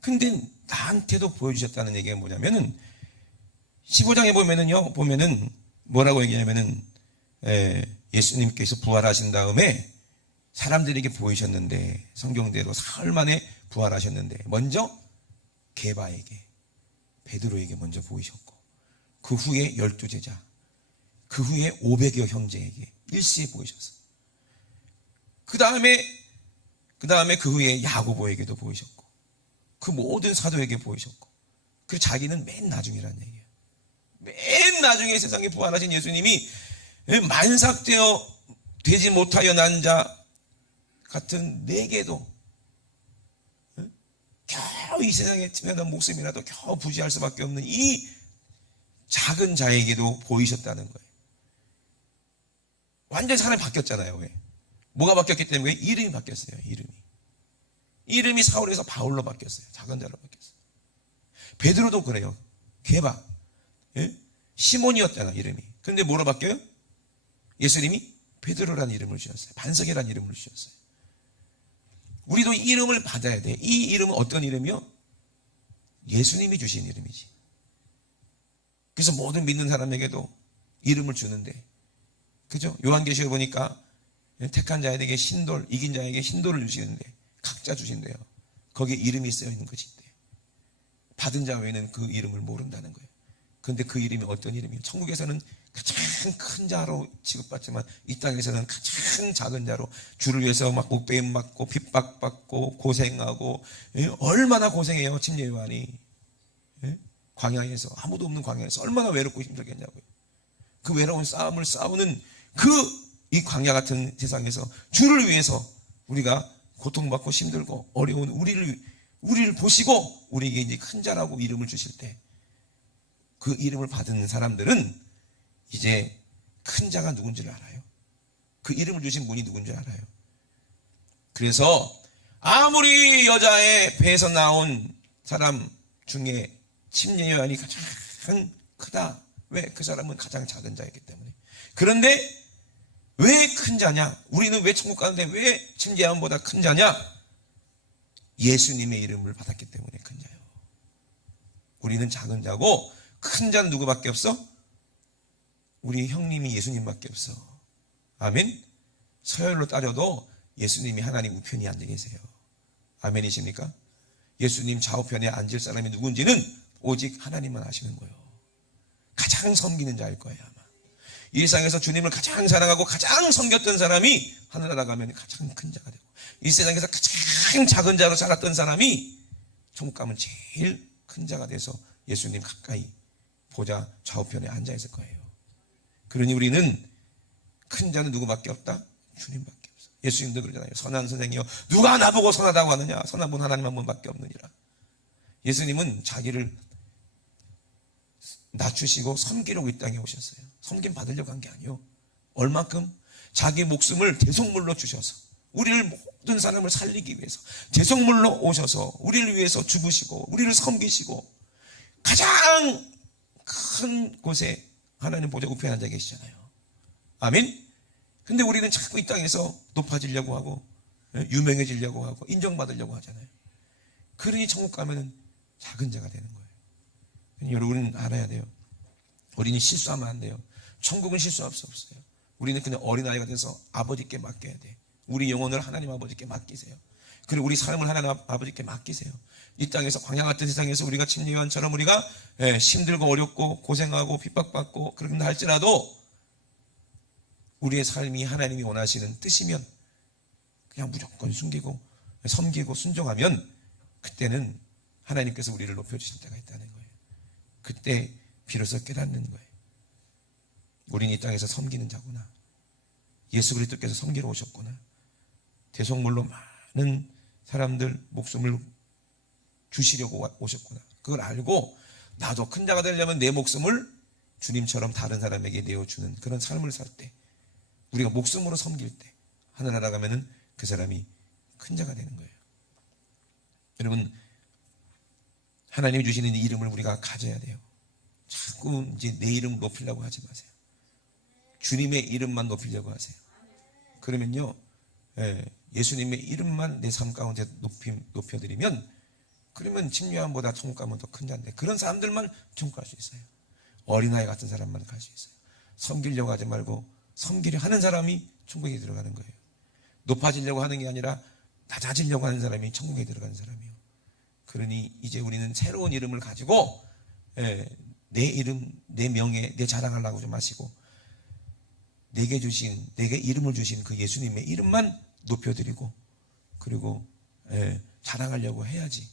근데 나한테도 보여주셨다는 얘기가 뭐냐면은 15장에 보면은 뭐라고 얘기하냐면은 예수님께서 부활하신 다음에 사람들에게 보이셨는데 성경대로 사흘 만에 부활하셨는데 먼저 게바에게 베드로에게 먼저 보이셨고 그 후에 12제자 그 후에 500여 형제에게 일시에 보이셨어요. 그 다음에 그 후에 야고보에게도 보이셨고 그 모든 사도에게 보이셨고 그리고 자기는 맨 나중이라는 얘기예요. 맨 나중에 세상에 부활하신 예수님이 만삭되어 되지 못하여 난 자 같은 내게도 겨우 이 세상에 튀어나온 목숨이라도 겨우 부지할 수밖에 없는 이 작은 자에게도 보이셨다는 거예요. 완전히 사람이 바뀌었잖아요. 왜? 뭐가 바뀌었기 때문에 이름이 바뀌었어요. 이름이 사울에서 바울로 바뀌었어요. 작은 자로 바뀌었어요. 베드로도 그래요. 게바 시몬이었잖아 이름이. 근데 뭐로 바뀌어요? 예수님이 베드로라는 이름을 주셨어요. 반석이라는 이름을 주셨어요. 우리도 이름을 받아야 돼. 이 이름은 어떤 이름이요? 예수님이 주신 이름이지. 그래서 모든 믿는 사람에게도 이름을 주는데, 그죠? 요한계시록 보니까 택한 자에게 신돌, 이긴 자에게 신돌을 주시는데 각자 주신대요. 거기에 이름이 쓰여 있는 것인데 받은 자 외에는 그 이름을 모른다는 거예요. 그런데 그 이름이 어떤 이름이에요? 천국에서는 가장 큰 자로 취급받지만 이 땅에서는 가장 작은 자로 주를 위해서 막 목베임 맞고 핍박받고 고생하고 얼마나 고생해요. 침례 요한이 광야에서 아무도 없는 광야에서 얼마나 외롭고 힘들겠냐고요. 그 외로운 싸움을 싸우는 이 광야 같은 세상에서 주를 위해서 우리가 고통받고 힘들고 어려운 우리를 보시고 우리에게 이제 큰 자라고 이름을 주실 때 그 이름을 받은 사람들은 이제 큰 자가 누군지를 알아요. 그 이름을 주신 분이 누군지 알아요. 그래서 아무리 여자의 배에서 나온 사람 중에 침례 요한이 가장 크다. 왜? 그 사람은 가장 작은 자이기 때문에. 그런데 왜 큰 자냐? 우리는 왜 천국 가는데 왜 침례 요한보다 큰 자냐? 예수님의 이름을 받았기 때문에 큰 자예요. 우리는 작은 자고 큰 자는 누구밖에 없어? 우리 형님이 예수님밖에 없어. 아멘. 서열로 따져도 예수님이 하나님 우편에 앉아 계세요. 아멘이십니까? 예수님 좌우편에 앉을 사람이 누군지는 오직 하나님만 아시는 거예요. 가장 섬기는 자일 거예요 아마. 이 세상에서 주님을 가장 사랑하고 가장 섬겼던 사람이 하늘 나가면 가장 큰 자가 되고, 이 세상에서 가장 작은 자로 살았던 사람이 천국 가면 제일 큰 자가 돼서 예수님 가까이 보좌 좌우편에 앉아 있을 거예요. 그러니 우리는 큰 자는 누구밖에 없다? 주님밖에 없어. 예수님도 그러잖아요. 선한 선생이여 누가 나보고 선하다고 하느냐? 선한 분 하나님 한 분밖에 없느니라. 예수님은 자기를 낮추시고 섬기려고 이 땅에 오셨어요. 섬김 받으려고 한 게 아니요. 얼만큼? 자기 목숨을 대속물로 주셔서 우리를 모든 사람을 살리기 위해서 대속물로 오셔서 우리를 위해서 죽으시고 우리를 섬기시고 가장 큰 곳에 하나님 보좌 우편에 앉아 계시잖아요. 아멘. 근데 우리는 자꾸 이 땅에서 높아지려고 하고 유명해지려고 하고 인정받으려고 하잖아요. 그러니 천국 가면은 작은 자가 되는 거예요. 여러분은 알아야 돼요. 우리는 실수하면 안 돼요. 천국은 실수할 수 없어요. 우리는 그냥 어린아이가 돼서 아버지께 맡겨야 돼. 우리 영혼을 하나님 아버지께 맡기세요. 그리고 우리 삶을 하나님 아버지께 맡기세요. 이 땅에서 광야 같은 세상에서 우리가 침례 요한처럼 우리가 힘들고 어렵고 고생하고 핍박받고 그런다 할지라도 우리의 삶이 하나님이 원하시는 뜻이면 그냥 무조건 숨기고 섬기고 순종하면 그때는 하나님께서 우리를 높여주실 때가 있다는 거예요. 그때 비로소 깨닫는 거예요. 우린 이 땅에서 섬기는 자구나. 예수 그리스도께서 섬기러 오셨구나. 대속물로 많은 사람들 목숨을 주시려고 오셨구나. 그걸 알고 나도 큰 자가 되려면 내 목숨을 주님처럼 다른 사람에게 내어주는 그런 삶을 살 때, 우리가 목숨으로 섬길 때 하늘나라 가면은 그 사람이 큰 자가 되는 거예요. 여러분, 하나님이 주시는 이 이름을 우리가 가져야 돼요. 자꾸 이제 내 이름 높이려고 하지 마세요. 주님의 이름만 높이려고 하세요. 그러면요, 예수님의 이름만 내 삶 가운데 높여드리면, 그러면 침례요한보다 천국 가면 더 큰 자인데, 그런 사람들만 천국 갈 수 있어요. 어린아이 같은 사람만 갈 수 있어요. 섬기려고 하지 말고 섬기려 하는 사람이 천국에 들어가는 거예요. 높아지려고 하는 게 아니라 낮아지려고 하는 사람이 천국에 들어가는 사람이에요. 그러니 이제 우리는 새로운 이름을 가지고 내 이름, 내 명예, 내 자랑하려고 좀 마시고 내게 이름을 주신 그 예수님의 이름만 높여드리고 그리고 자랑하려고 해야지.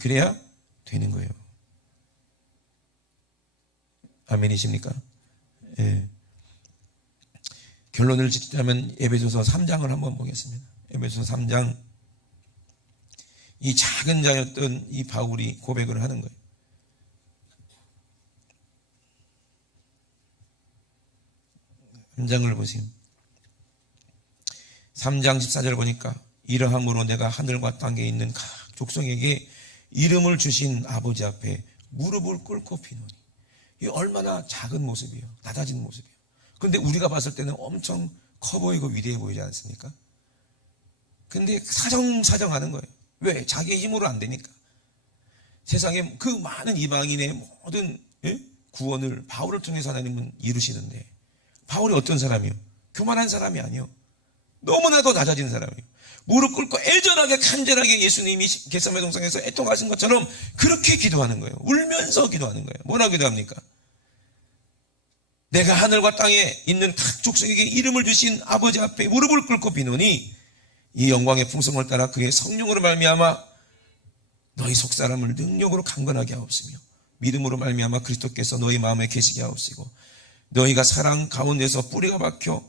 그래야 되는 거예요. 아멘이십니까? 결론을 짓자면 에베소서 3장을 한번 보겠습니다. 에베소서 3장, 이 작은 자였던 이 바울이 고백을 하는 거예요. 3장을 보세요. 3장 14절 보니까 이러함으로 내가 하늘과 땅에 있는 각 족속에게 이름을 주신 아버지 앞에 무릎을 꿇고 비노니. 이 얼마나 작은 모습이에요. 낮아진 모습이에요. 그런데 우리가 봤을 때는 엄청 커 보이고 위대해 보이지 않습니까? 근데 사정하는 거예요. 왜? 자기의 힘으로 안 되니까. 세상에 그 많은 이방인의 모든 구원을 바울을 통해서 하나님은 이루시는데, 바울이 어떤 사람이요? 교만한 사람이 아니요. 너무나도 낮아진 사람이에요. 무릎 꿇고 애절하게 간절하게 예수님이 겟세마네 동산에서 애통하신 것처럼 그렇게 기도하는 거예요. 울면서 기도하는 거예요. 뭐라고 기도합니까? 내가 하늘과 땅에 있는 각 족속에게 이름을 주신 아버지 앞에 무릎을 꿇고 비노니 이 영광의 풍성을 따라 그의 성령으로 말미암아 너희 속사람을 능력으로 강건하게 하옵시며 믿음으로 말미암아 그리스도께서 너희 마음에 계시게 하옵시고 너희가 사랑 가운데서 뿌리가 박혀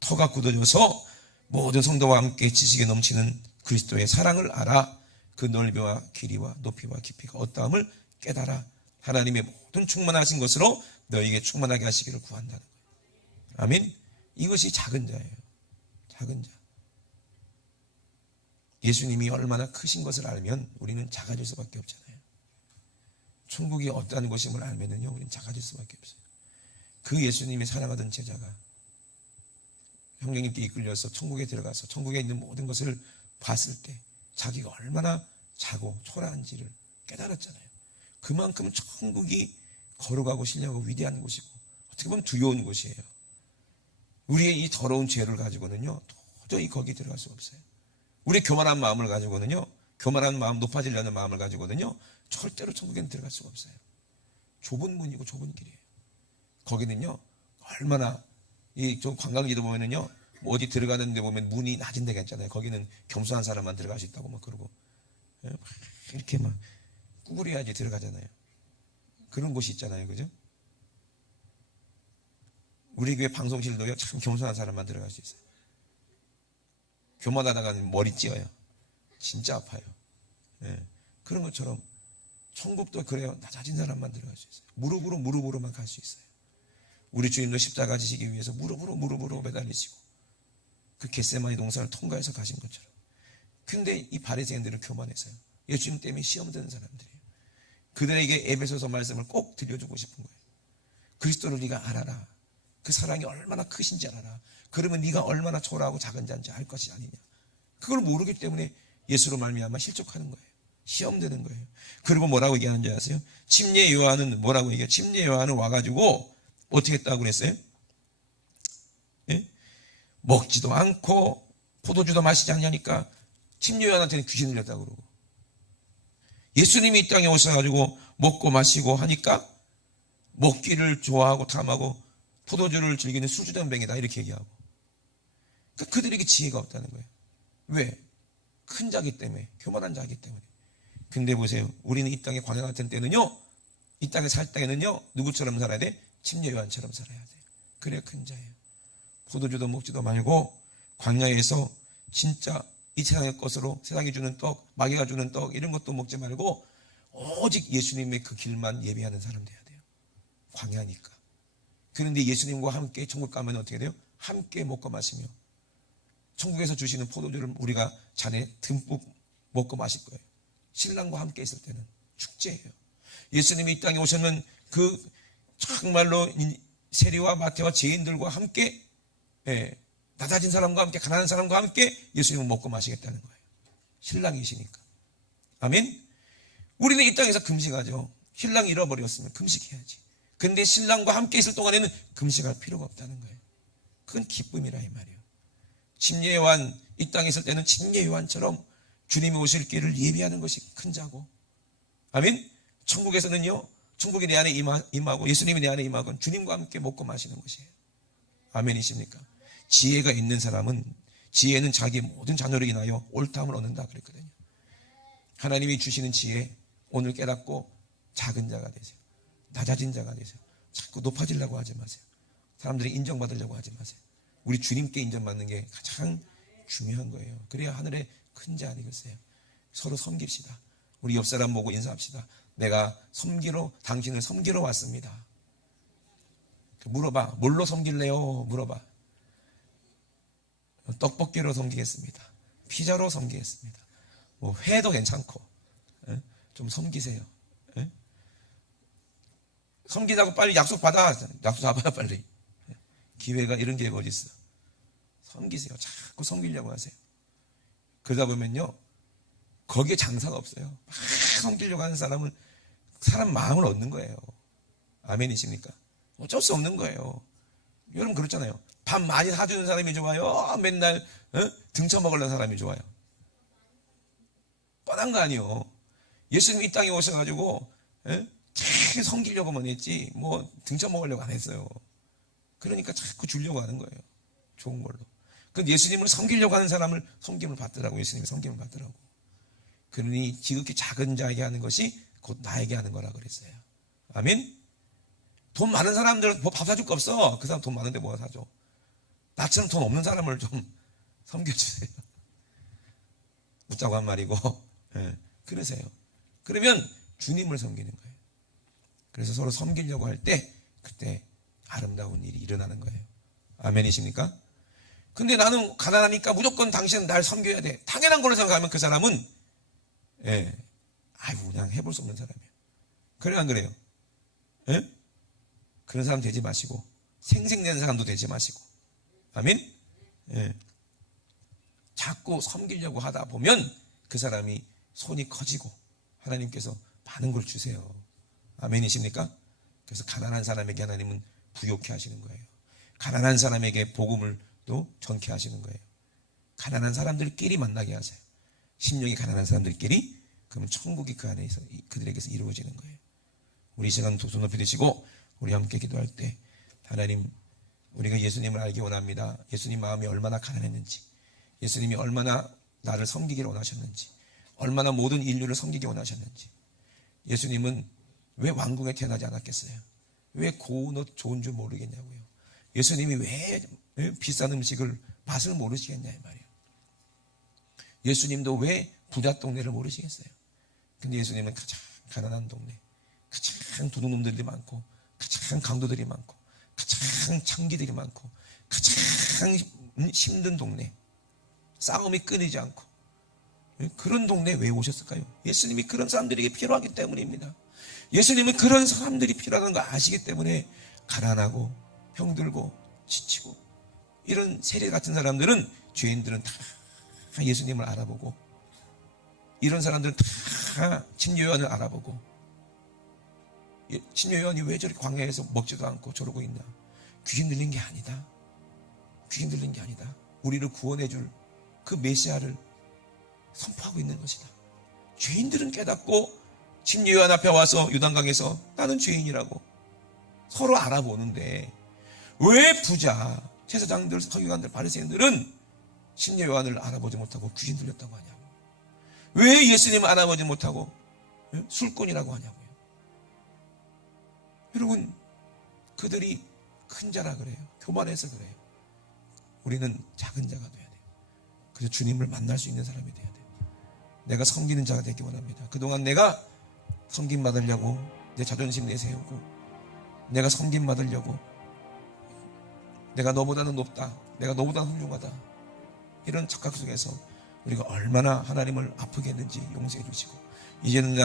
터가 굳어져서 모든 성도와 함께 지식에 넘치는 그리스도의 사랑을 알아 그 넓이와 길이와 높이와 깊이가 어떠함을 깨달아 하나님의 모든 충만하신 것으로 너희에게 충만하게 하시기를 구한다는 거예요. 아멘. 이것이 작은 자예요. 작은 자. 예수님이 얼마나 크신 것을 알면 우리는 작아질 수밖에 없잖아요. 천국이 어떠한 것임을 알면은요, 우리는 작아질 수밖에 없어요. 그 예수님이 사랑하던 제자가 형제님께 이끌려서 천국에 들어가서 천국에 있는 모든 것을 봤을 때 자기가 얼마나 작고 초라한지를 깨달았잖아요. 그만큼 천국이 거룩하고 신령하고 위대한 곳이고 어떻게 보면 두려운 곳이에요. 우리의 이 더러운 죄를 가지고는요 도저히 거기 들어갈 수 없어요. 우리의 교만한 마음을 가지고는요, 교만한 마음, 높아지려는 마음을 가지고는요 절대로 천국에는 들어갈 수가 없어요. 좁은 문이고 좁은 길이에요. 거기는요 얼마나 좀 관광지도 보면은요 뭐 어디 들어가는데 보면 문이 낮은 데가 있잖아요. 거기는 겸손한 사람만 들어갈 수 있다고 막 그러고 이렇게 막 구부려야지 들어가잖아요. 그런 곳이 있잖아요. 그죠? 우리 교회 방송실도요 참 겸손한 사람만 들어갈 수 있어요. 교만하다가는 머리 찧어요. 진짜 아파요. 그런 것처럼 천국도 그래요. 낮아진 사람만 들어갈 수 있어요. 무릎으로만 갈 수 있어요. 우리 주님도 십자가 지시기 위해서 무릎으로 매달리시고 그 겟세마네 동산을 통과해서 가신 것처럼. 근데 이 바리새인들은 교만해서요. 예수님 때문에 시험 드는 사람들이에요. 그들에게 에베소서 말씀을 꼭 들려주고 싶은 거예요. 그리스도를 네가 알아라. 그 사랑이 얼마나 크신지 알아라. 그러면 네가 얼마나 초라하고 작은 자인지 알 것이 아니냐. 그걸 모르기 때문에 예수로 말미암아 실족하는 거예요. 시험 드는 거예요. 그리고 뭐라고 얘기하는지 아세요? 침례 요한은 뭐라고 얘기해요? 침례 요한은 와가지고 어떻게 했다고 그랬어요? 먹지도 않고 포도주도 마시지 않냐니까 침례 요한한테는 귀신 들렸다고 그러고, 예수님이 이 땅에 오셔가지고 먹고 마시고 하니까 먹기를 좋아하고 탐하고 포도주를 즐기는 술주정뱅이다 이렇게 얘기하고, 그러니까 그들에게 지혜가 없다는 거예요. 왜? 큰 자기 때문에, 교만한 자기 때문에. 근데 보세요, 우리는 이 땅에 광야 같은 때는요, 이 땅에 살 때에는요, 누구처럼 살아야 돼? 침례 요한처럼 살아야 돼. 그래야 큰 자예요. 포도주도 먹지도 말고 광야에서 진짜 이 세상의 것으로, 세상이 주는 떡, 마귀가 주는 떡 이런 것도 먹지 말고 오직 예수님의 그 길만 예비하는 사람 돼야 돼요. 광야니까. 그런데 예수님과 함께 천국 가면 어떻게 돼요? 함께 먹고 마시며 천국에서 주시는 포도주를 우리가 잔에 듬뿍 먹고 마실 거예요. 신랑과 함께 있을 때는 축제예요. 예수님이 이 땅에 오시면 그 정말로 세리와 마태와 죄인들과 함께, 낮아진 사람과 함께, 가난한 사람과 함께 예수님은 먹고 마시겠다는 거예요. 신랑이시니까. 아멘. 우리는 이 땅에서 금식하죠. 신랑 잃어버렸으면 금식해야지. 근데 신랑과 함께 있을 동안에는 금식할 필요가 없다는 거예요. 그건 기쁨이라 이 말이에요. 침례 요한, 이 땅에 있을 때는 침례 요한처럼 주님이 오실 길을 예비하는 것이 큰 자고, 아멘. 천국에서는요, 천국이 내 안에 임하고 예수님이 내 안에 임하고 주님과 함께 먹고 마시는 것이에요. 아멘이십니까? 지혜가 있는 사람은, 지혜는 자기 모든 자녀를 인하여 옳다함을 얻는다 그랬거든요. 하나님이 주시는 지혜, 오늘 깨닫고 작은 자가 되세요. 낮아진 자가 되세요. 자꾸 높아지려고 하지 마세요. 사람들이 인정받으려고 하지 마세요. 우리 주님께 인정받는 게 가장 중요한 거예요. 그래야 하늘의 큰 자 아니겠어요? 서로 섬깁시다. 우리 옆 사람 보고 인사합시다. 내가 당신을 섬기러 왔습니다. 물어봐. 뭘로 섬길래요? 물어봐. 떡볶이로 섬기겠습니다. 피자로 섬기겠습니다. 뭐 회도 괜찮고, 좀 섬기세요. 섬기자고 빨리 약속 받아. 약속 잡아요 빨리. 이런 기회가 어디 있어. 섬기세요. 자꾸 섬기려고 하세요. 그러다 보면요, 거기에 장사가 없어요. 막 섬기려고 하는 사람은 사람 마음을 얻는 거예요. 아멘이십니까? 어쩔 수 없는 거예요. 여러분 그렇잖아요. 밥 많이 사주는 사람이 좋아요? 맨날 등쳐먹으려는 사람이 좋아요? 뻔한 거 아니에요. 예수님 이 땅에 오셔가지고 자꾸 섬기려고만 했지 뭐 등쳐먹으려고 안 했어요. 그러니까 자꾸 주려고 하는 거예요. 좋은 걸로. 그 예수님을 섬기려고 하는 사람을 섬김을 받더라고. 예수님이 섬김을 받더라고. 그러니 지극히 작은 자에게 하는 것이 곧 나에게 하는 거라 그랬어요. 아멘. 돈 많은 사람들 뭐 밥 사줄 거 없어. 그 사람 돈 많은데 뭐가 사줘. 나처럼 돈 없는 사람을 좀 섬겨주세요. 묻자고 한 말이고, 그러세요. 그러면 주님을 섬기는 거예요. 그래서 서로 섬기려고 할 때 그때 아름다운 일이 일어나는 거예요. 아멘이십니까? 근데 나는 가난하니까 무조건 당신은 날 섬겨야 돼. 당연한 걸로 생각하면 그 사람은 아이고 그냥 해볼 수 없는 사람이에요. 그래 안 그래요? 그런 사람 되지 마시고 생생내는 사람도 되지 마시고, 아멘. 자꾸 섬기려고 하다 보면 그 사람이 손이 커지고 하나님께서 많은 걸 주세요. 아멘이십니까? 그래서 가난한 사람에게 하나님은 부욕해 하시는 거예요. 가난한 사람에게 복음을 또 전케 하시는 거예요. 가난한 사람들끼리 만나게 하세요. 심령이 가난한 사람들끼리, 그러면 천국이 그 안에서 그들에게서 이루어지는 거예요. 우리 시간 두 손 높이 드시고 우리 함께 기도할 때, 하나님, 우리가 예수님을 알기 원합니다. 예수님 마음이 얼마나 가난했는지, 예수님이 얼마나 나를 섬기기를 원하셨는지, 얼마나 모든 인류를 섬기기 원하셨는지. 예수님은 왜 왕궁에 태어나지 않았겠어요? 왜 고운 옷 좋은 줄 모르겠냐고요. 예수님이 왜 비싼 음식을 맛을 모르시겠냐 이 말이에요. 예수님도 왜 부자 동네를 모르시겠어요? 근데 예수님은 가장 가난한 동네, 가장 도둑놈들이 많고, 가장 강도들이 많고, 가장 창기들이 많고, 가장 힘든 동네, 싸움이 끊이지 않고, 그런 동네에 왜 오셨을까요? 예수님이 그런 사람들에게 필요하기 때문입니다. 예수님은 그런 사람들이 필요하다는 걸 아시기 때문에 가난하고 병들고 지치고 이런 세례 같은 사람들은, 죄인들은 다 예수님을 알아보고, 이런 사람들은 다 침례 요한을 알아보고, 침례 요한이 왜 저렇게 광야에서 먹지도 않고 저러고 있나? 귀신 들린 게 아니다. 귀신 들린 게 아니다. 우리를 구원해 줄 그 메시아를 선포하고 있는 것이다. 죄인들은 깨닫고 침례요한 앞에 와서 요단강에서 나는 죄인이라고 서로 알아보는데 왜 부자, 제사장들, 서기관들, 바리새인들은 침례요한을 알아보지 못하고 귀신 들렸다고 하냐고. 왜 예수님을 알아보지 못하고 술꾼이라고 하냐고요. 여러분, 그들이 큰 자라 그래요. 교만해서 그래요. 우리는 작은 자가 돼야 돼요. 그래서 주님을 만날 수 있는 사람이 돼야 돼요. 내가 섬기는 자가 되기 원합니다. 그동안 내가 섬김 받으려고 내 자존심 내세우고, 내가 섬김 받으려고 내가 너보다는 높다, 내가 너보다는 훌륭하다, 이런 착각 속에서 우리가 얼마나 하나님을 아프게 했는지 용서해 주시고, 이제는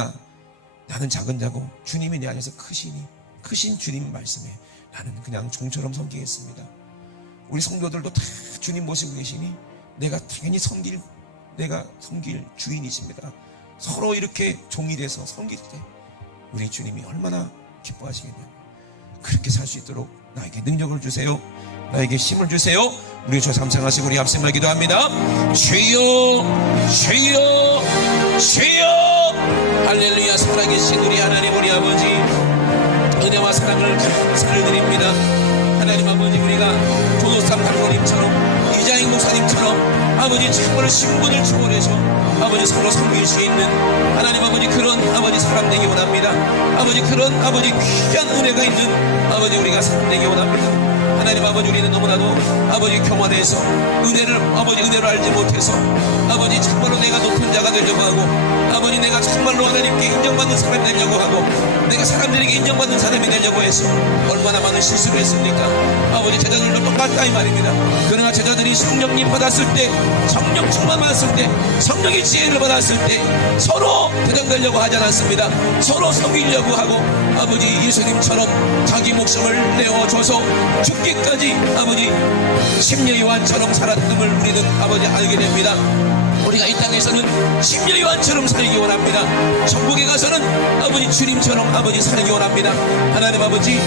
나는 작은 자고 주님이 내 안에서 크신 주님 말씀에 나는 그냥 종처럼 섬기겠습니다. 우리 성도들도 다 주님 모시고 계시니 내가 당연히 내가 섬길 주인이십니다. 서로 이렇게 종이 돼서 섬길 때 우리 주님이 얼마나 기뻐하시겠냐고. 그렇게 살 수 있도록 나에게 능력을 주세요. 나에게 힘을 주세요. 우리 주 삼상하시고 우리 합심을 기도합니다. 주여, 주여, 주여. 할렐루야. 살아계신 우리 하나님, 우리 아버지, 은혜와 사랑을 감사를 드립니다. 하나님 아버지, 우리가 조도삼 장로님처럼, 이장익 목사님처럼 아버지 참으로 신분을 초월해서 아버지 서로 섬길 수 있는 하나님 아버지 그런 아버지 사람 되기 원합니다. 아버지 그런 아버지 귀한 은혜가 있는 아버지 우리가 사람 되기 원합니다. 하나님 아버지, 우리는 너무나도 아버지 교만해서 은혜를 알지 못해서 아버지 참말로 내가 높은 자가 되려고 하고, 아버지 내가 참말로 하나님께 인정받는 사람이 되려고 하고, 내가 사람들에게 인정받는 사람이 되려고 해서 얼마나 많은 실수를 했습니까? 아버지 제자들도 똑같다 이 말입니다. 그러나 제자들이 성령님 받았을 때, 성령 충만 받았을 때, 성령의 지혜를 받았을 때 서로 대장되려고 하지 않았습니다. 서로 섬기려고 하고 아버지 예수님처럼 자기 목숨을 내어줘서 죽기까지 아버지 침례요한처럼 살았음을 우리는 아버지 알게 됩니다. 우리가 이 땅에서는 침례요한처럼 살기 원합니다. 천국에 가서는 아버지 주님처럼 아버지 살기 원합니다. 하나님 아버지,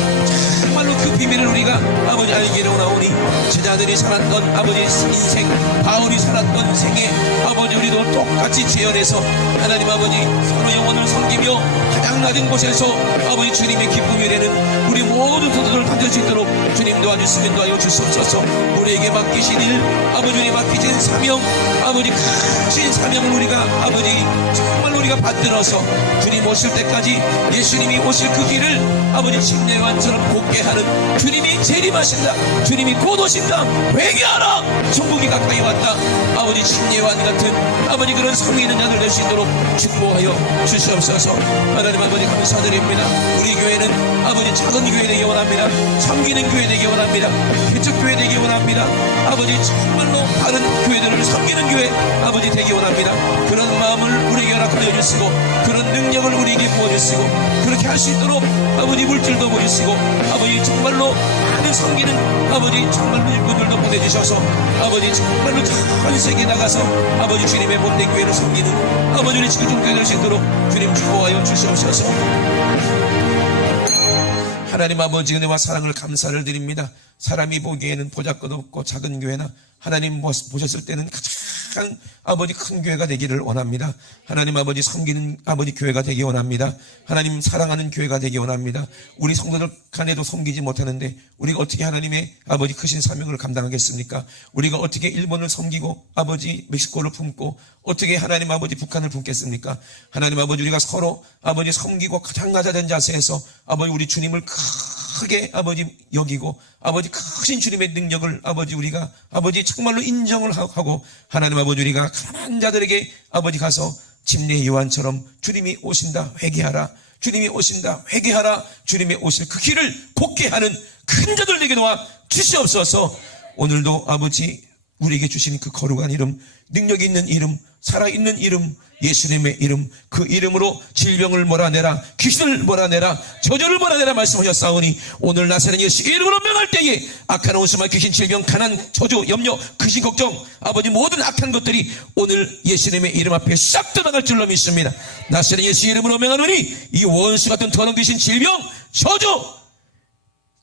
정말로 그 비밀을 우리가 아버지 알기를 원하오니 제자들이 살았던 아버지 인생, 바울이 살았던 생에 아버지 우리도 똑같이 재현해서 하나님 아버지 서로 영혼을 섬기며 가장 낮은 곳에서 아버지 주님의 기쁨이 되는 우리 모든 성도들을 받을 수 있도록 주님 도와주시면 도와여 주시옵소서. 우리에게 맡기신 일, 아버지 우리 맡기신 사명, 아버지 크신 사명을 우리가 아버지 정말 우리가 받들어서 주님 오실 때까지 예수님이 오실 그 길을 아버지 침례요한처럼 곱게 하는, 주님이 재림하신다, 주님이 곧 오신다, 회개하라, 천국이 가까이 왔다, 아버지 침례요한 같은 아버지 그런 성의 있는 자들 될 수 있도록 축복하여 주시옵소서. 하나님 아버지 감사드립니다. 우리 교회는 아버지 작은 교회 되기 원합니다. 섬기는 교회 되기 원합니다. 개척 교회 되기 원합니다. 아버지 정말로 다른 교회들을 섬기는 교회 아버지 되기 원합니다. 그런 마음을 우리에게 허락하여 주시고, 그런 능력을 우리에게 부어주시고, 그렇게 할 수 있도록 아버지 물질도 보이시고, 아버지 정말로 많은 섬기는 아버지 정말로 일꾼들도 보내주셔서 아버지 정말로 전 세계에 나가서 아버지 주님의 못된 교회를 섬기는 아버지 우리 지금 교회 될 수 있도록 주님 축복하여 주시옵소서. 하나님 아버지 은혜와 사랑을 감사를 드립니다. 사람이 보기에는 보잘것없고 작은 교회나 하나님 보셨을 때는 가장 아버지 큰 교회가 되기를 원합니다. 하나님 아버지 섬기는 아버지 교회가 되기 원합니다. 하나님 사랑하는 교회가 되기 원합니다. 우리 성도들 간에도 섬기지 못하는데 우리가 어떻게 하나님의 아버지 크신 사명을 감당하겠습니까? 우리가 어떻게 일본을 섬기고 아버지 멕시코를 품고 어떻게 하나님 아버지 북한을 품겠습니까? 하나님 아버지 우리가 서로 아버지 섬기고 가장 낮아진 자세에서 아버지 우리 주님을 크게 아버지 여기고 아버지 크신 주님의 능력을 아버지 우리가 아버지 정말로 인정을 하고 하나님 아버지 우리가 가난한 자들에게 아버지 가서 침례요한처럼 주님이 오신다 회개하라, 주님이 오신다 회개하라, 주님이 오실 그 길을 곱게 하는 큰 자들 되게 도와 주시옵소서. 오늘도 아버지 우리에게 주신 그 거룩한 이름, 능력 있는 이름, 살아있는 이름, 예수님의 이름, 그 이름으로 질병을 몰아내라, 귀신을 몰아내라, 저주를 몰아내라 말씀하셨사오니 오늘 나사렛 예수 이름으로 명할 때에 악한 원수마 귀신, 질병, 가난, 저주, 염려, 귀신, 걱정, 아버지 모든 악한 것들이 오늘 예수님의 이름 앞에 싹 떠나갈 줄로 믿습니다. 나사렛 예수 이름으로 명하노니 이 원수 같은 더러운 귀신, 질병, 저주,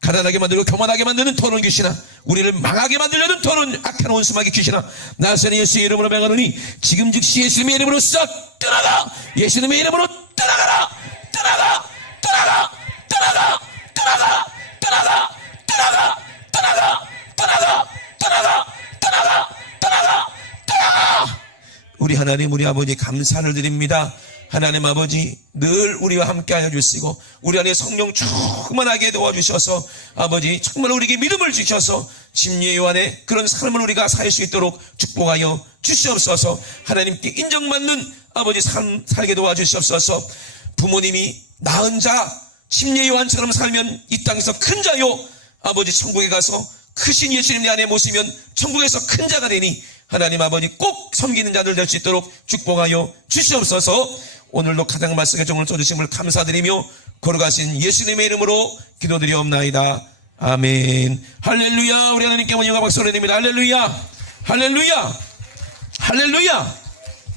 가난하게 만들고 교만하게 만드는 더러운 귀신아, 우리를 망하게 만들려는 더러운 악한 원수마귀 귀신아, 나사렛 예수의 이름으로 명하노니 지금 즉시 예수님의 이름으로 썩 떠나가. 예수님의 이름으로 떠나가라. 떠나가. 떠나가. 떠나가. 떠나가. 떠나가. 떠나가. 떠나가. 떠나가. 떠나가. 떠나가. 떠나가. 떠나가. 우리 하나님, 우리 아버지 감사를 드립니다. 하나님 아버지 늘 우리와 함께 하여 주시고 우리 안에 성령 충만하게 도와주셔서 아버지 정말 우리에게 믿음을 주셔서 심리의 안에 그런 삶을 우리가 살 수 있도록 축복하여 주시옵소서. 하나님께 인정받는 아버지 삶 살게 도와주시옵소서. 부모님이 낳은 자 심리의 요한처럼 살면 이 땅에서 큰 자요, 아버지 천국에 가서 크신 예수님 내 안에 모시면 천국에서 큰 자가 되니 하나님 아버지 꼭 섬기는 자들 될 수 있도록 축복하여 주시옵소서. 오늘도 가장 말씀의 종을 써주심을 감사드리며 거룩하신 예수님의 이름으로 기도드리옵나이다. 아멘. 할렐루야. 우리 하나님께 영광과 박수를 드립니다. 할렐루야. 할렐루야. 할렐루야.